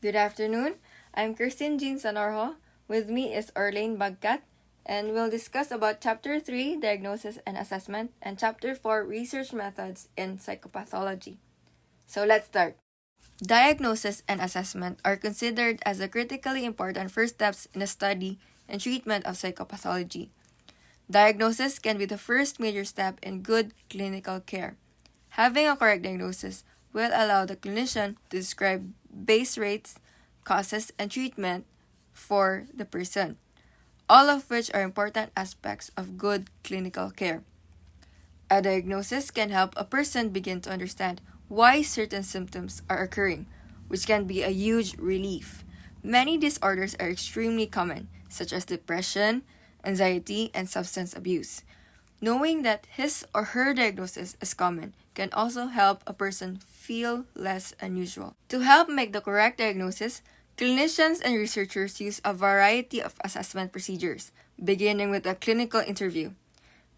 Good afternoon. I'm Kirsten Jean Sanorho. With me is Orlane Bagkat, and we'll discuss about Chapter 3, Diagnosis and Assessment, and Chapter 4, Research Methods in Psychopathology. So let's start. Diagnosis and assessment are considered as the critically important first steps in the study and treatment of psychopathology. Diagnosis can be the first major step in good clinical care. Having a correct diagnosis will allow the clinician to describe base rates, causes, and treatment for the person, all of which are important aspects of good clinical care. A diagnosis can help a person begin to understand why certain symptoms are occurring, which can be a huge relief. Many disorders are extremely common, such as depression, anxiety, and substance abuse. Knowing that his or her diagnosis is common can also help a person feel less unusual. To help make the correct diagnosis, clinicians and researchers use a variety of assessment procedures, beginning with a clinical interview.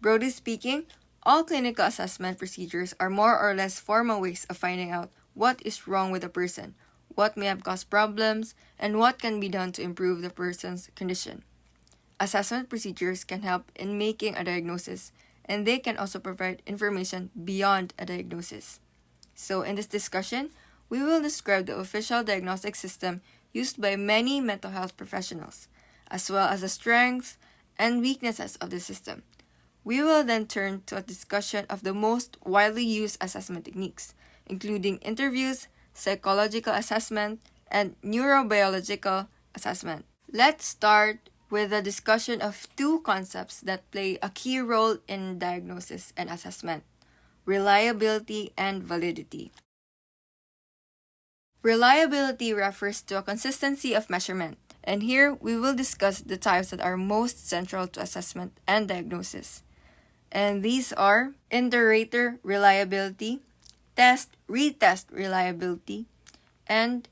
Broadly speaking, all clinical assessment procedures are more or less formal ways of finding out what is wrong with a person, what may have caused problems, and what can be done to improve the person's condition. Assessment procedures can help in making a diagnosis, and they can also provide information beyond a diagnosis. So in this discussion, we will describe the official diagnostic system used by many mental health professionals, as well as the strengths and weaknesses of the system. We will then turn to a discussion of the most widely used assessment techniques, including interviews, psychological assessment, and neurobiological assessment. Let's start with a discussion of two concepts that play a key role in diagnosis and assessment: reliability and validity. Reliability refers to a consistency of measurement, and here we will discuss the types that are most central to assessment and diagnosis. And these are inter-rater reliability, test-retest reliability, and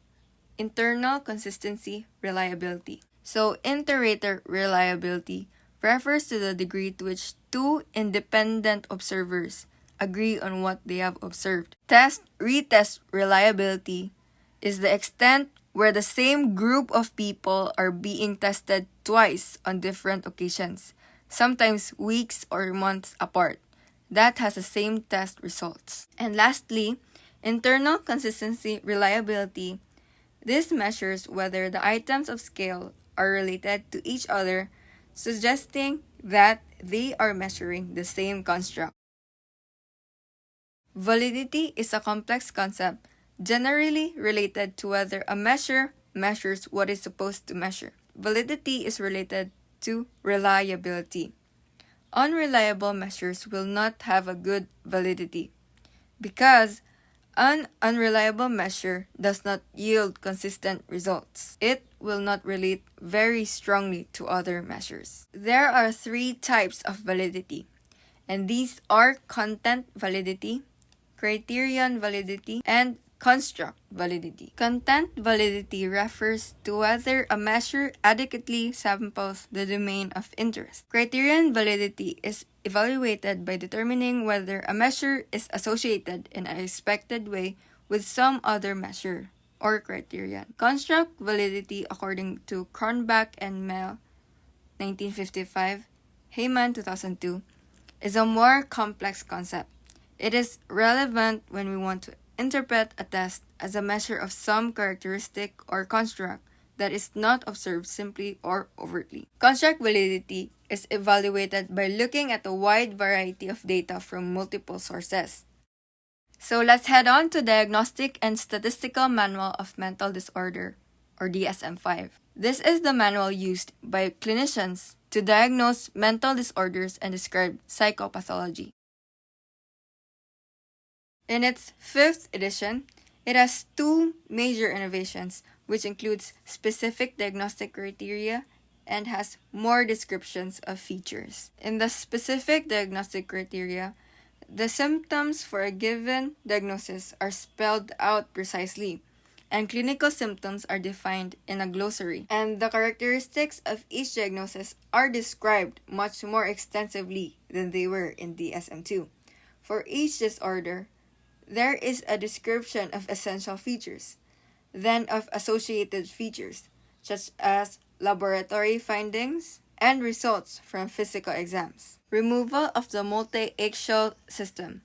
internal consistency reliability. So, inter-rater reliability refers to the degree to which two independent observers agree on what they have observed. Test-retest reliability is the extent where the same group of people are being tested twice on different occasions, sometimes weeks or months apart, that has the same test results. And lastly, internal consistency reliability. This measures whether the items of scale are related to each other, suggesting that they are measuring the same construct. Validity is a complex concept generally related to whether a measure measures what it's supposed to measure. Validity is related to reliability. Unreliable measures will not have a good validity because an unreliable measure does not yield consistent results. It will not relate very strongly to other measures. There are three types of validity, and these are content validity, criterion validity, and construct validity. Content validity refers to whether a measure adequately samples the domain of interest. Criterion validity is evaluated by determining whether a measure is associated in an expected way with some other measure or criterion. Construct validity, according to Cronbach and Mell, 1955, Heyman, 2002, is a more complex concept. It is relevant when we want to interpret a test as a measure of some characteristic or construct that is not observed simply or overtly. Construct validity is evaluated by looking at a wide variety of data from multiple sources. So let's head on to Diagnostic and Statistical Manual of Mental Disorder, or DSM-5. This is the manual used by clinicians to diagnose mental disorders and describe psychopathology. In its 5th edition, it has two major innovations, which includes specific diagnostic criteria and has more descriptions of features. In the specific diagnostic criteria, the symptoms for a given diagnosis are spelled out precisely, and clinical symptoms are defined in a glossary. And the characteristics of each diagnosis are described much more extensively than they were in DSM-2. For each disorder, there is a description of essential features. than of associated features, such as laboratory findings and results from physical exams. Removal of the multi-axial system.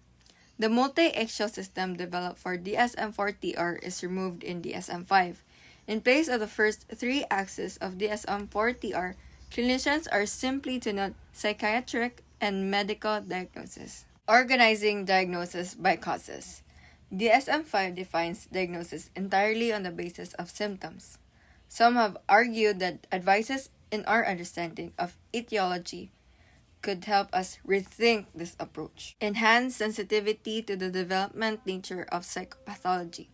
The multi-axial system developed for DSM-4TR is removed in DSM-5. In place of the first three axes of DSM-4TR, clinicians are simply to note psychiatric and medical diagnosis. Organizing diagnosis by causes. DSM-5 defines diagnosis entirely on the basis of symptoms. Some have argued that advances in our understanding of etiology could help us rethink this approach. Enhance sensitivity to the development nature of psychopathology.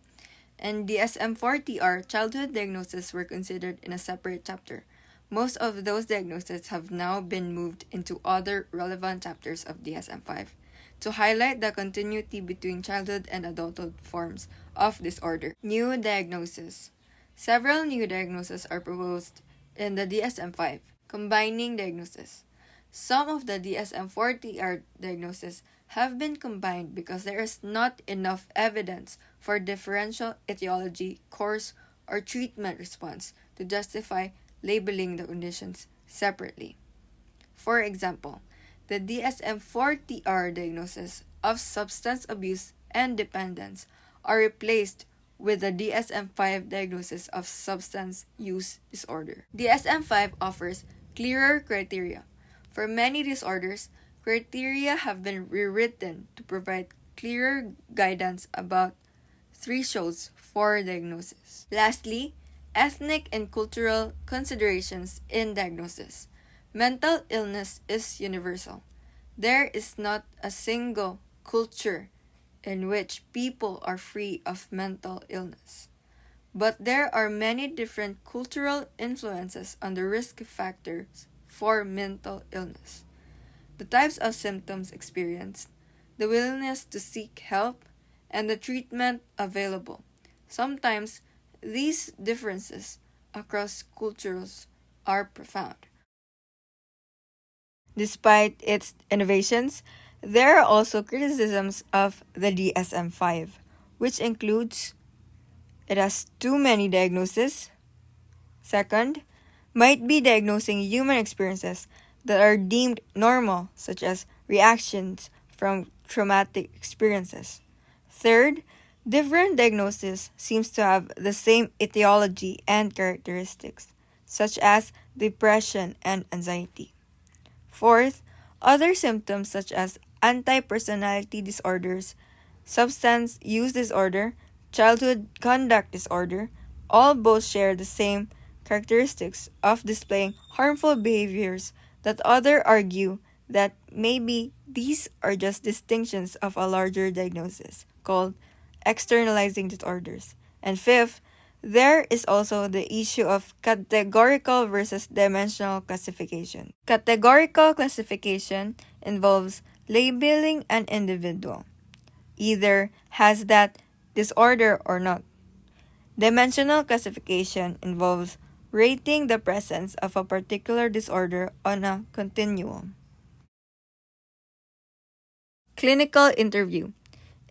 In DSM-4TR, childhood diagnoses were considered in a separate chapter. Most of those diagnoses have now been moved into other relevant chapters of DSM-5 to highlight the continuity between childhood and adulthood forms of disorder. New diagnoses. Several new diagnoses are proposed in the DSM-5, combining diagnoses. Some of the DSM-4TR diagnoses have been combined because there is not enough evidence for differential etiology, course, or treatment response to justify labeling the conditions separately. For example, the DSM-4TR diagnosis of substance abuse and dependence are replaced with the DSM-5 diagnosis of substance use disorder. DSM-5 offers clearer criteria. For many disorders, criteria have been rewritten to provide clearer guidance about thresholds for diagnosis. Lastly, ethnic and cultural considerations in diagnosis. Mental illness is universal. There is not a single culture in which people are free of mental illness. But there are many different cultural influences on the risk factors for mental illness. The types of symptoms experienced, the willingness to seek help, and the treatment available. Sometimes these differences across cultures are profound. Despite its innovations, there are also criticisms of the DSM-5, which includes it has too many diagnoses. Second, might be diagnosing human experiences that are deemed normal, such as reactions from traumatic experiences. Third, different diagnoses seems to have the same etiology and characteristics, such as depression and anxiety. Fourth, other symptoms such as anti-personality disorders, substance use disorder, childhood conduct disorder, all both share the same characteristics of displaying harmful behaviors that others argue that maybe these are just distinctions of a larger diagnosis called externalizing disorders. And fifth, there is also the issue of categorical versus dimensional classification. Categorical classification involves labeling an individual, either has that disorder or not. Dimensional classification involves rating the presence of a particular disorder on a continuum. Clinical interview.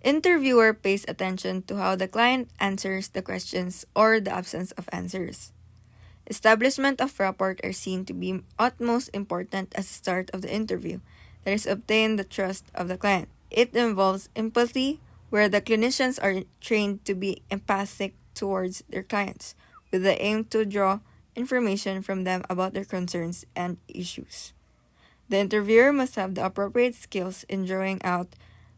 Interviewer pays attention to how the client answers the questions or the absence of answers. Establishment of rapport are seen to be utmost important as the start of the interview, that is, obtain the trust of the client. It involves empathy, where the clinicians are trained to be empathic towards their clients, with the aim to draw information from them about their concerns and issues. The interviewer must have the appropriate skills in drawing out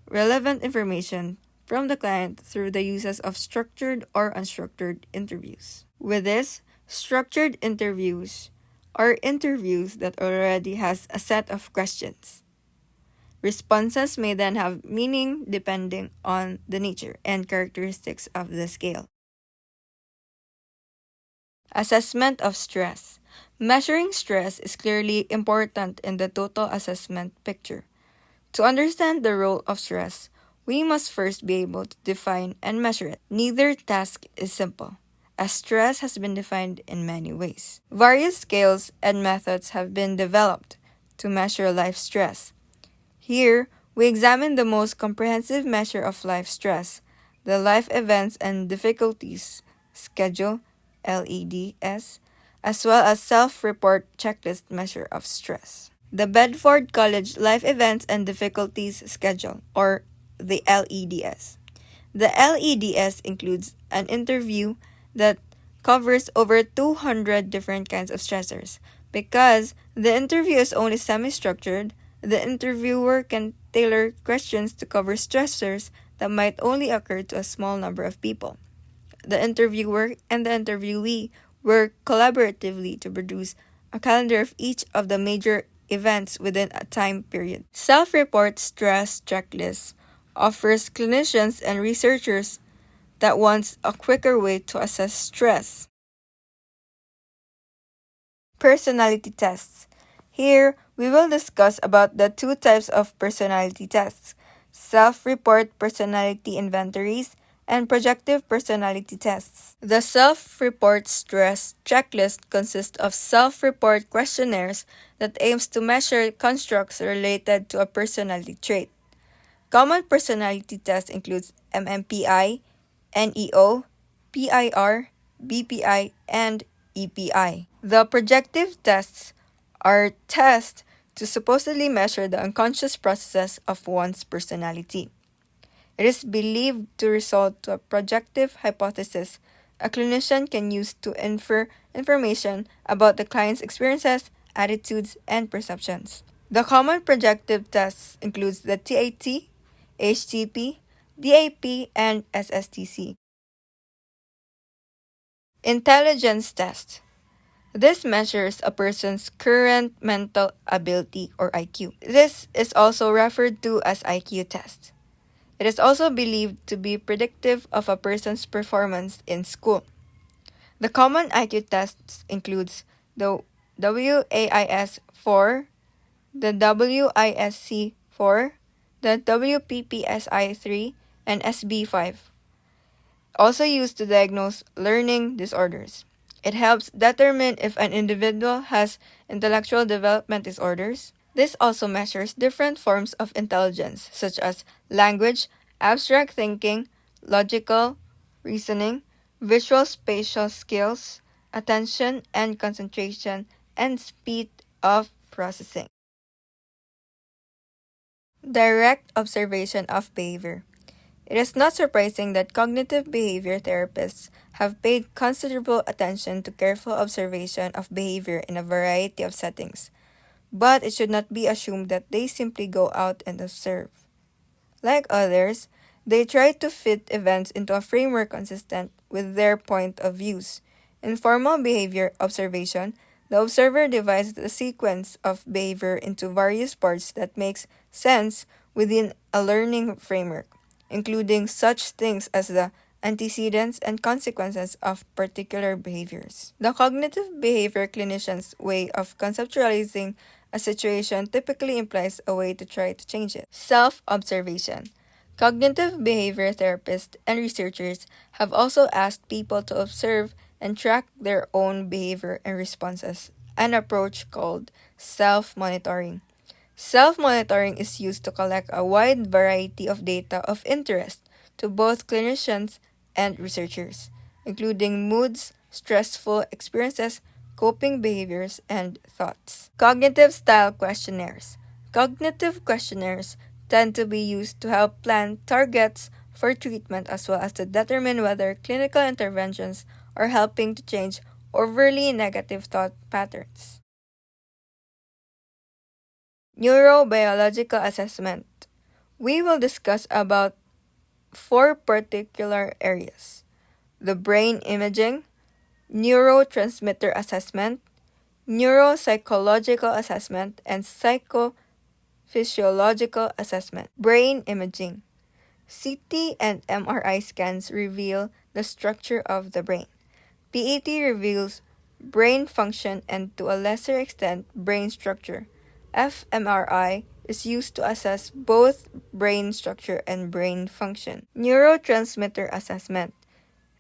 relevant information from the client through the uses of structured or unstructured interviews. With this, structured interviews are interviews that already has a set of questions. Responses may then have meaning depending on the nature and characteristics of the scale. Assessment of stress. Measuring stress is clearly important in the total assessment picture. To understand the role of stress, we must first be able to define and measure it. Neither task is simple, as stress has been defined in many ways. Various scales and methods have been developed to measure life stress. Here, we examine the most comprehensive measure of life stress, the life events and difficulties schedule, LEDS, as well as self-report checklist measure of stress. The Bedford College Life Events and Difficulties Schedule, or the LEDS. The LEDS includes an interview that covers over 200 different kinds of stressors. Because the interview is only semi-structured, the interviewer can tailor questions to cover stressors that might only occur to a small number of people. The interviewer and the interviewee work collaboratively to produce a calendar of each of the major events within a time period. Self-report stress checklist offers clinicians and researchers that wants a quicker way to assess stress. Personality tests. Here, we will discuss about the two types of personality tests: self-report personality inventories and projective personality tests. The self-report stress checklist consists of self-report questionnaires that aims to measure constructs related to a personality trait. Common personality tests include MMPI, NEO, PIR, BPI, and EPI. The projective tests are tests to supposedly measure the unconscious processes of one's personality. It is believed to result to a projective hypothesis a clinician can use to infer information about the client's experiences, attitudes, and perceptions. The common projective tests include the TAT, HTP, DAP, and SSTC. Intelligence test. This measures a person's current mental ability or IQ. This is also referred to as IQ test. It is also believed to be predictive of a person's performance in school. The common IQ tests includes the WAIS-4, the WISC-4, the WPPSI-3, and SB5, also used to diagnose learning disorders. It helps determine if an individual has intellectual development disorders. This also measures different forms of intelligence, such as language, abstract thinking, logical reasoning, visual spatial skills, attention and concentration, and speed of processing. Direct observation of behavior. It is not surprising that cognitive behavior therapists have paid considerable attention to careful observation of behavior in a variety of settings, but it should not be assumed that they simply go out and observe. Like others, they try to fit events into a framework consistent with their point of views. In formal behavior observation, the observer divides the sequence of behavior into various parts that makes sense within a learning framework, including such things as the antecedents and consequences of particular behaviors. The cognitive behavior clinician's way of conceptualizing a situation typically implies a way to try to change it. Self-observation. Cognitive behavior therapists and researchers have also asked people to observe and track their own behavior and responses, an approach called self-monitoring. Self-monitoring is used to collect a wide variety of data of interest to both clinicians and researchers, including moods, stressful experiences, coping behaviors, and thoughts. Cognitive style questionnaires. Cognitive questionnaires tend to be used to help plan targets for treatment as well as to determine whether clinical interventions are helping to change overly negative thought patterns. Neurobiological assessment. We will discuss about 4 particular areas: the brain imaging, neurotransmitter assessment, neuropsychological assessment, and psychophysiological assessment. Brain imaging. CT and MRI scans reveal the structure of the brain. PET reveals brain function and, to a lesser extent, brain structure. fMRI is used to assess both brain structure and brain function. Neurotransmitter assessment.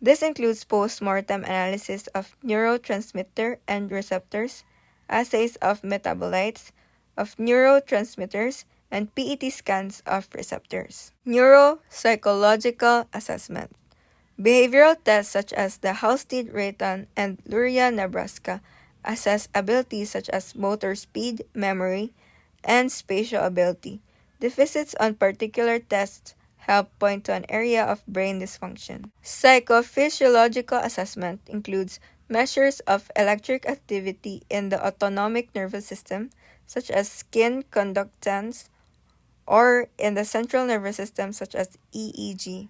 This includes post-mortem analysis of neurotransmitter and receptors, assays of metabolites, of neurotransmitters, and PET scans of receptors. Neuropsychological assessment. Behavioral tests such as the Halstead Raton and Luria, Nebraska assess abilities such as motor speed, memory, and spatial ability. Deficits on particular tests help point to an area of brain dysfunction. Psychophysiological assessment includes measures of electric activity in the autonomic nervous system, such as skin conductance, or in the central nervous system, such as EEG.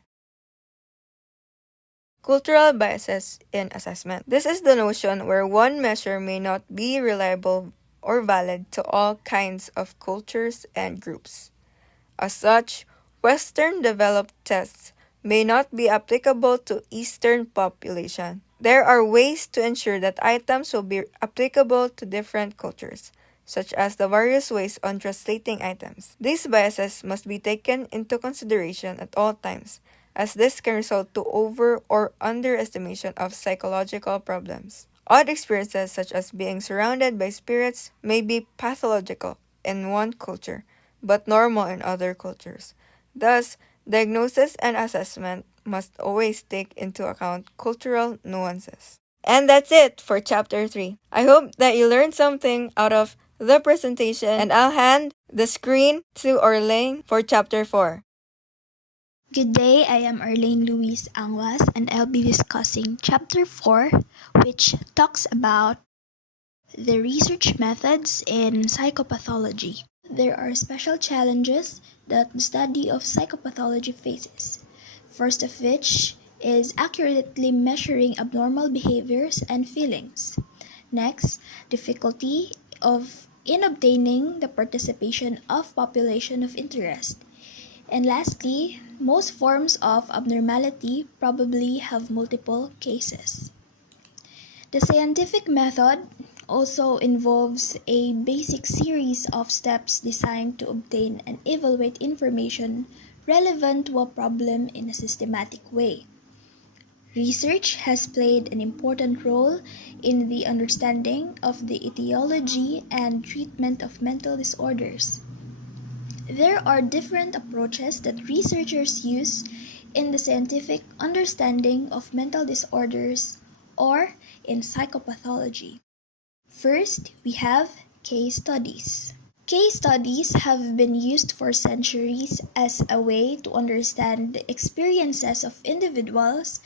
Cultural biases in assessment. This is the notion where one measure may not be reliable or valid to all kinds of cultures and groups. As such, Western developed tests may not be applicable to Eastern population. There are ways to ensure that items will be applicable to different cultures, such as the various ways on translating items. These biases must be taken into consideration at all times, as this can result to over or underestimation of psychological problems. Odd experiences such as being surrounded by spirits may be pathological in one culture, but normal in other cultures. Thus, diagnosis and assessment must always take into account cultural nuances. And that's it for Chapter 3. I hope that you learned something out of the presentation, and I'll hand the screen to Orlaine for Chapter 4. Good day, I am Arlene Louise Angwas and I'll be discussing Chapter 4, which talks about the research methods in psychopathology. There are special challenges that the study of psychopathology faces. First of which is accurately measuring abnormal behaviors and feelings. Next, difficulty in obtaining the participation of population of interest. And lastly, most forms of abnormality probably have multiple cases. The scientific method also involves a basic series of steps designed to obtain and evaluate information relevant to a problem in a systematic way. Research has played an important role in the understanding of the etiology and treatment of mental disorders. There are different approaches that researchers use in the scientific understanding of mental disorders or in psychopathology. First, we have case studies. Case studies have been used for centuries as a way to understand the experiences of individuals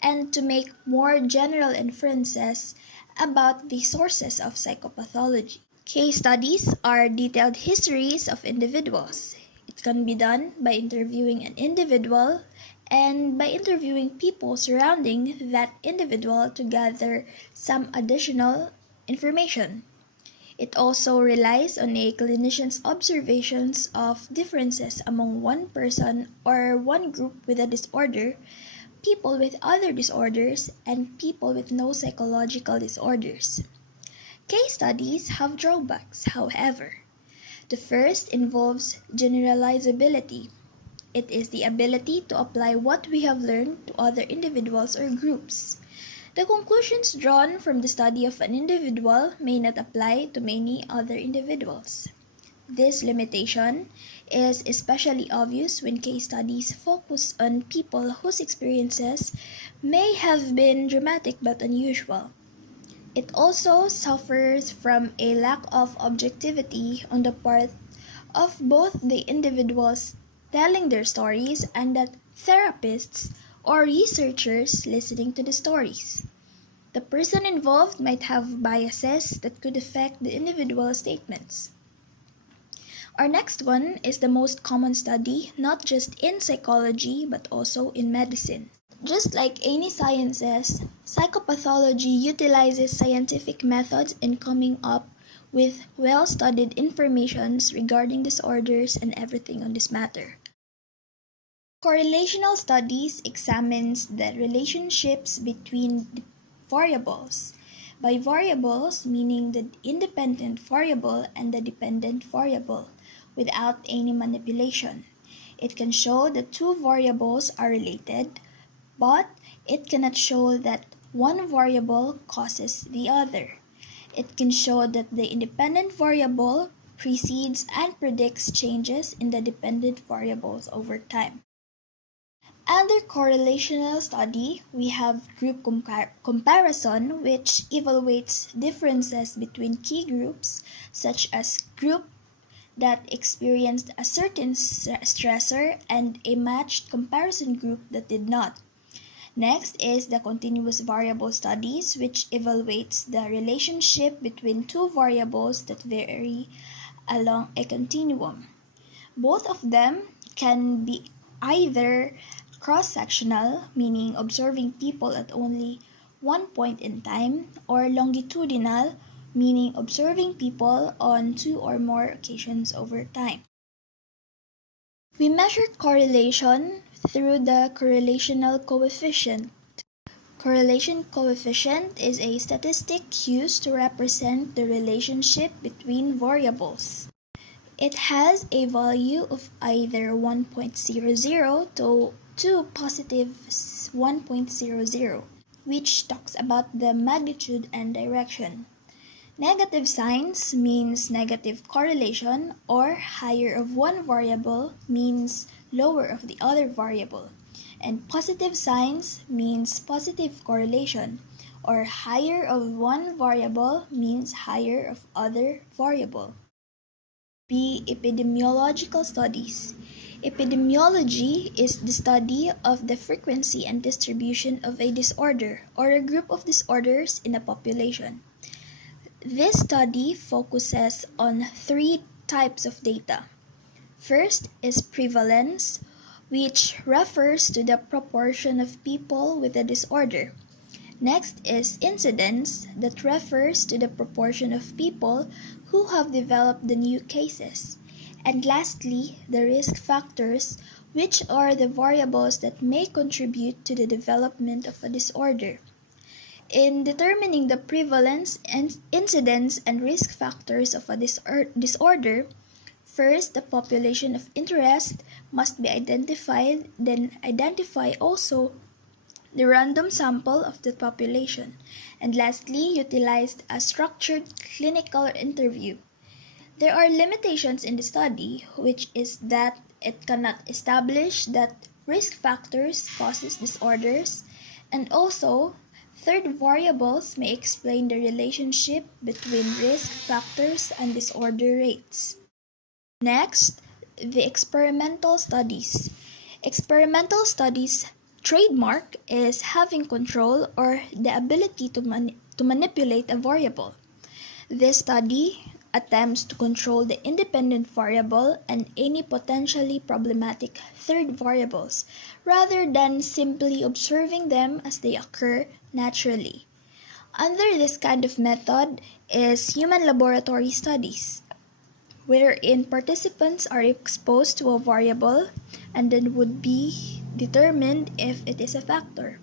and to make more general inferences about the sources of psychopathology. Case studies are detailed histories of individuals. It can be done by interviewing an individual and by interviewing people surrounding that individual to gather some additional information. It also relies on a clinician's observations of differences among one person or one group with a disorder, people with other disorders, and people with no psychological disorders. Case studies have drawbacks, however. The first involves generalizability. It is the ability to apply what we have learned to other individuals or groups. The conclusions drawn from the study of an individual may not apply to many other individuals. This limitation is especially obvious when case studies focus on people whose experiences may have been dramatic but unusual. It also suffers from a lack of objectivity on the part of both the individuals telling their stories and the therapists or researchers listening to the stories. The person involved might have biases that could affect the individual statements. Our next one is the most common study, not just in psychology but also in medicine. Just like any sciences, psychopathology utilizes scientific methods in coming up with well-studied informations regarding disorders and everything on this matter. Correlational studies examines the relationships between the variables. By variables, meaning the independent variable and the dependent variable, without any manipulation. It can show that two variables are related, but it cannot show that one variable causes the other. It can show that the independent variable precedes and predicts changes in the dependent variables over time. Under correlational study, we have group comparison, which evaluates differences between key groups, such as group that experienced a certain stressor and a matched comparison group that did not. Next is the continuous variable studies, which evaluates the relationship between two variables that vary along a continuum. Both of them can be either cross-sectional, meaning observing people at only one point in time, or longitudinal, meaning observing people on two or more occasions over time. We measured correlation through the correlational coefficient. Correlation coefficient is a statistic used to represent the relationship between variables. It has a value of either 1.00 to positive 1.00, which talks about the magnitude and direction. Negative signs means negative correlation, or higher of one variable means lower of the other variable. And positive signs means positive correlation, or higher of one variable means higher of other variable. B. Epidemiological studies. Epidemiology is the study of the frequency and distribution of a disorder or a group of disorders in a population. This study focuses on three types of data. First is prevalence, which refers to the proportion of people with a disorder. Next is incidence, that refers to the proportion of people who have developed the new cases. And lastly, the risk factors, which are the variables that may contribute to the development of a disorder. In determining the prevalence and incidence and risk factors of a disorder, first, the population of interest must be identified, then identify also the random sample of the population, and lastly, utilized a structured clinical interview. There are limitations in the study, which is that it cannot establish that risk factors causes disorders, and also third variables may explain the relationship between risk factors and disorder rates. Next, the experimental studies. Experimental studies trademark is having control or the ability to manipulate a variable. This study attempts to control the independent variable and any potentially problematic third variables, rather than simply observing them as they occur naturally. Under this kind of method is human laboratory studies, wherein participants are exposed to a variable and then would be determined if it is a factor.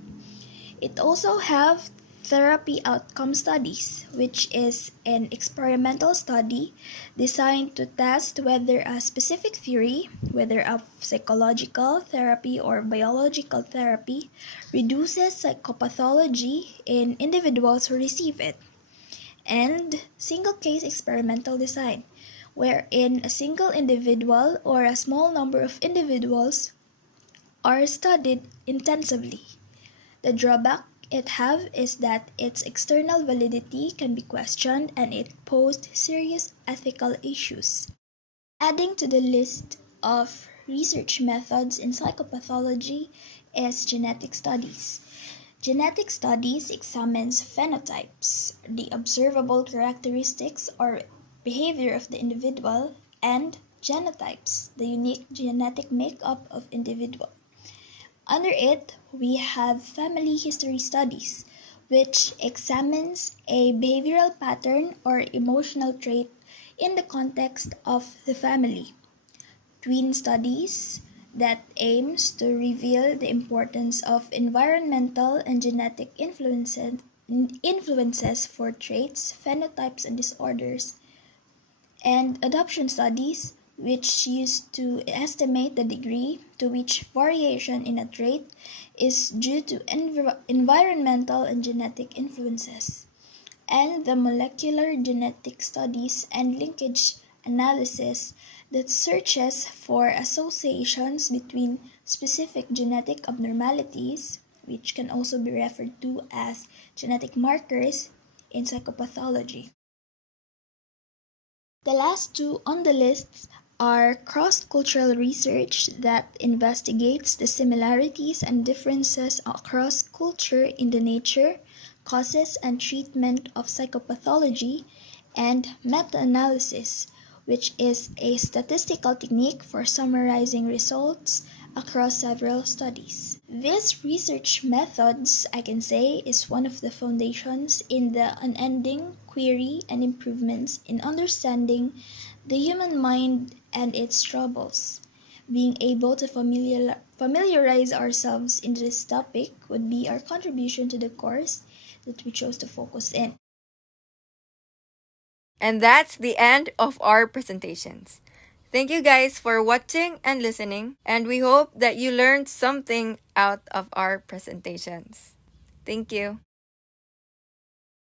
It also have therapy outcome studies, which is an experimental study designed to test whether a specific theory, whether of psychological therapy or biological therapy, reduces psychopathology in individuals who receive it. And single case experimental design, wherein a single individual or a small number of individuals are studied intensively. The drawback it have is that its external validity can be questioned and it posed serious ethical issues. Adding to the list of research methods in psychopathology is genetic studies. Genetic studies examines phenotypes, the observable characteristics or behavior of the individual, and genotypes, the unique genetic makeup of individual. Under it, we have family history studies, which examines a behavioral pattern or emotional trait in the context of the family. Twin studies that aims to reveal the importance of environmental and genetic influences for traits, phenotypes, and disorders. And adoption studies, which used to estimate the degree to which variation in a trait is due to environmental and genetic influences. And the molecular genetic studies and linkage analysis that searches for associations between specific genetic abnormalities, which can also be referred to as genetic markers in psychopathology. The last two on the list are cross-cultural research that investigates the similarities and differences across culture in the nature, causes, and treatment of psychopathology, and meta-analysis, which is a statistical technique for summarizing results across several studies. This research methods, I can say, is one of the foundations in the unending query and improvements in understanding the human mind and its troubles. Being able to familiarize ourselves in this topic would be our contribution to the course that we chose to focus in. And that's the end of our presentations. Thank you guys for watching and listening, and we hope that you learned something out of our presentations. Thank you.